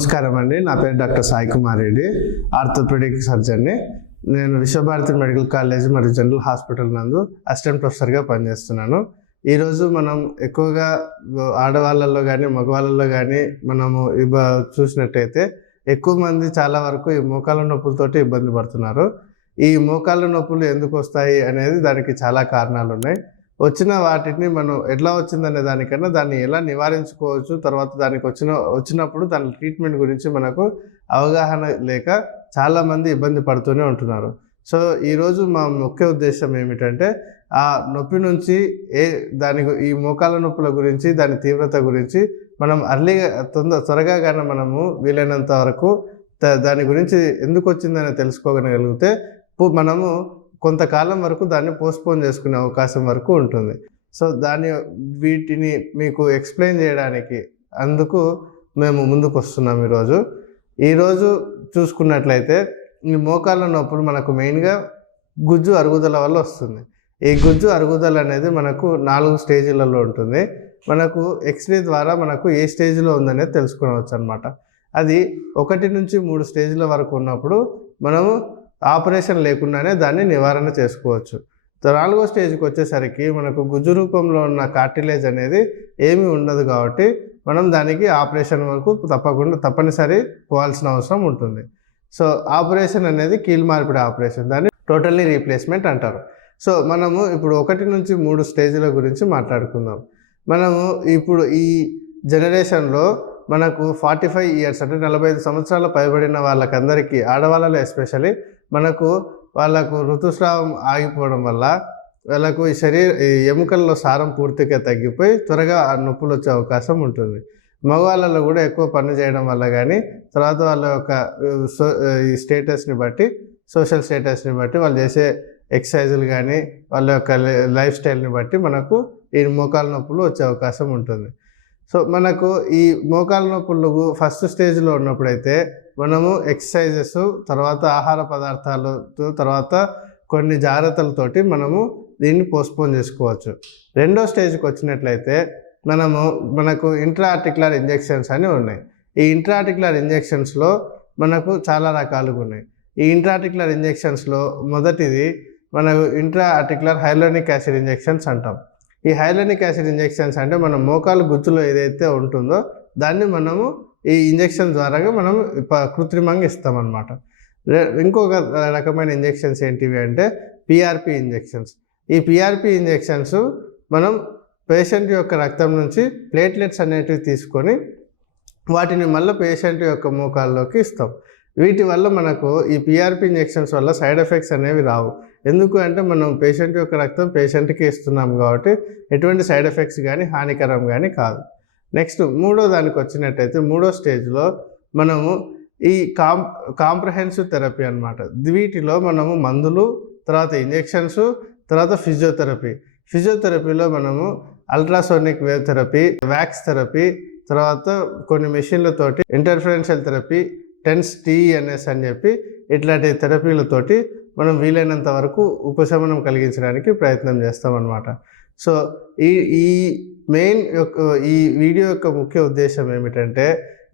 నమస్కారం అండి. నా పేరు డాక్టర్ సాయి కుమార్ రెడ్డి, ఆర్థోపెడిక్ సర్జన్ని. నేను విశ్వభారతి మెడికల్ కాలేజ్ మరియు జనరల్ హాస్పిటల్ నందు అసిస్టెంట్ ప్రొఫెసర్గా పనిచేస్తున్నాను. ఈరోజు మనం ఎక్కువగా ఆడవాళ్ళల్లో కానీ మగవాళ్ళల్లో కానీ మనము చూసినట్టయితే ఎక్కువ మంది చాలా వరకు ఈ మోకాళ్ళ నొప్పులతోటి ఇబ్బంది పడుతున్నారు. ఈ మోకాళ్ళ నొప్పులు ఎందుకు వస్తాయి అనేది దానికి చాలా కారణాలు ఉన్నాయి. వచ్చిన వాటిని మనం ఎట్లా వచ్చిందనే దానికన్నా దాన్ని ఎలా నివారించుకోవచ్చు, తర్వాత దానికి వచ్చినప్పుడు దాని ట్రీట్మెంట్ గురించి మనకు అవగాహన లేక చాలామంది ఇబ్బంది పడుతూనే ఉంటున్నారు. సో ఈరోజు మా ముఖ్య ఉద్దేశం ఏమిటంటే ఆ నొప్పి నుంచి ఈ మోకాళ్ళ నొప్పుల గురించి, దాని తీవ్రత గురించి మనం త్వరగా కానీ మనము వీలైనంత వరకు దాని గురించి ఎందుకు వచ్చిందని తెలుసుకోగలిగితే మనము కొంతకాలం వరకు దాన్ని పోస్ట్పోన్ చేసుకునే అవకాశం వరకు ఉంటుంది. సో వీటిని మీకు ఎక్స్ప్లెయిన్ చేయడానికి అందుకు మేము ముందుకు వస్తున్నాం. ఈరోజు చూసుకున్నట్లయితే ఈ మోకాళ్ళ నొప్పులు మనకు మెయిన్గా గుజ్జు అరుగుదల వల్ల వస్తుంది. ఈ గుజ్జు అరుగుదల అనేది మనకు 4 స్టేజీలలో ఉంటుంది. మనకు ఎక్స్రే ద్వారా మనకు ఏ స్టేజ్లో ఉందనేది తెలుసుకోవచ్చు అన్నమాట. అది 1 నుంచి 3 స్టేజ్ల వరకు ఉన్నప్పుడు మనము ఆపరేషన్ లేకుండానే దాన్ని నివారణ చేసుకోవచ్చు. 4వ స్టేజ్కి వచ్చేసరికి మనకు గుజ్జు రూపంలో ఉన్న కార్టిలేజ్ అనేది ఏమీ ఉండదు కాబట్టి మనం దానికి ఆపరేషన్ వరకు తప్పనిసరి పోవాల్సిన అవసరం ఉంటుంది. సో ఆపరేషన్ అనేది కీలు మార్పిడి ఆపరేషన్, దాన్ని టోటల్లీ రీప్లేస్మెంట్ అంటారు. సో మనము ఇప్పుడు 1 నుంచి 3 స్టేజ్ల గురించి మాట్లాడుకుందాం. మనము ఇప్పుడు ఈ జనరేషన్లో మనకు 45 ఇయర్స్ అంటే 45 సంవత్సరాల పైబడిన వాళ్ళకందరికీ, ఆడవాళ్ళలో ఎస్పెషల్లీ వాళ్ళకు ఋతుస్రావం ఆగిపోవడం వల్ల వాళ్ళకు ఈ ఎముకల్లో సారం పూర్తిగా తగ్గిపోయి త్వరగా ఆ నొప్పులు వచ్చే అవకాశం ఉంటుంది. మగవాళ్ళలో కూడా ఎక్కువ పని చేయడం వల్ల కానీ, తర్వాత వాళ్ళ యొక్క ఈ స్టేటస్ని బట్టి, సోషల్ స్టేటస్ని బట్టి, వాళ్ళు చేసే ఎక్సర్సైజులు కానీ వాళ్ళ యొక్క లైఫ్ స్టైల్ని బట్టి మనకు ఈ మోకాళ్ళ నొప్పులు వచ్చే అవకాశం ఉంటుంది. సో మనకు ఈ మోకాళ్ళ నొప్పులు ఫస్ట్ స్టేజ్లో ఉన్నప్పుడైతే మనము ఎక్సర్సైజెస్, తర్వాత ఆహార పదార్థాలతో, తర్వాత కొన్ని జాగ్రత్తలతోటి మనము దీన్ని పోస్ట్పోన్ చేసుకోవచ్చు. 2వ స్టేజ్కి వచ్చినట్లయితే మనకు ఇంట్రాఆర్టిక్యులర్ ఇంజెక్షన్స్ అని ఉన్నాయి. ఈ ఇంట్రాఆర్టిక్యులర్ ఇంజెక్షన్స్లో మనకు చాలా రకాలుగా ఉన్నాయి. ఈ ఇంట్రాఆర్టిక్యులర్ ఇంజెక్షన్స్లో మొదటిది మనకు ఇంట్రాఆర్టిక్యులర్ హైలోనిక్ యాసిడ్ ఇంజెక్షన్స్ అంటాం. ఈ హైలోనిక్ యాసిడ్ ఇంజెక్షన్స్ అంటే మన మోకాలు గుజ్జులో ఏదైతే ఉంటుందో దాన్ని మనము ఈ ఇంజెక్షన్ ద్వారా మనం కృత్రిమంగా ఇస్తామన్నమాట. ఇంకొక రకమైన ఇంజెక్షన్స్ ఏంటివి అంటే పిఆర్పి ఇంజెక్షన్స్. ఈ పిఆర్పి ఇంజెక్షన్స్ మనం పేషెంట్ యొక్క రక్తం నుంచి ప్లేట్లెట్స్ అనేటివి తీసుకొని వాటిని మళ్ళీ పేషెంట్ యొక్క మోకాల్లోకి ఇస్తాం. వీటి వల్ల మనకు ఈ పిఆర్పి ఇంజెక్షన్స్ వల్ల సైడ్ ఎఫెక్ట్స్ అనేవి రావు. ఎందుకు అంటే మనం పేషెంట్ యొక్క రక్తం పేషెంట్కి ఇస్తున్నాం కాబట్టి ఎటువంటి సైడ్ ఎఫెక్ట్స్ కానీ హానికరం కానీ కాదు. నెక్స్ట్ 3వ దానికి వచ్చినట్టయితే 3వ స్టేజ్లో మనము ఈ కాంప్రహెన్సివ్ థెరపీ అన్నమాట. వీటిలో మనము మందులు, తర్వాత ఇంజెక్షన్స్, తర్వాత ఫిజియోథెరపీలో మనము ultrasonic wave therapy, wax therapy, తర్వాత కొన్ని మెషిన్లతోటి ఇంటర్ఫరెన్షియల్ థెరపీ, TENS అని చెప్పి ఇట్లాంటి థెరపీలతోటి మనం వీలైనంత వరకు ఉపశమనం కలిగించడానికి ప్రయత్నం చేస్తామన్నమాట. సో ఈ వీడియో యొక్క ముఖ్య ఉద్దేశం ఏమిటంటే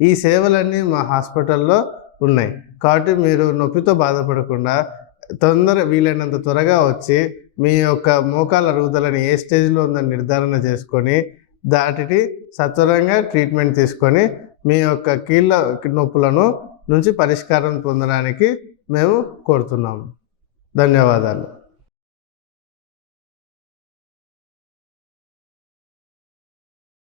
ఈ సేవలన్నీ మా హాస్పిటల్లో ఉన్నాయి కాబట్టి మీరు నొప్పితో బాధపడకుండా వీలైనంత త్వరగా వచ్చి మీ యొక్క మోకాళ్ళ అరుగుదలని ఏ స్టేజ్లో ఉందని నిర్ధారణ చేసుకొని దాటికి సత్వరంగా ట్రీట్మెంట్ తీసుకొని మీ యొక్క కీళ్ళ నొప్పులను నుంచి పరిష్కారం పొందడానికి మేము కోరుతున్నాము. ధన్యవాదాలు.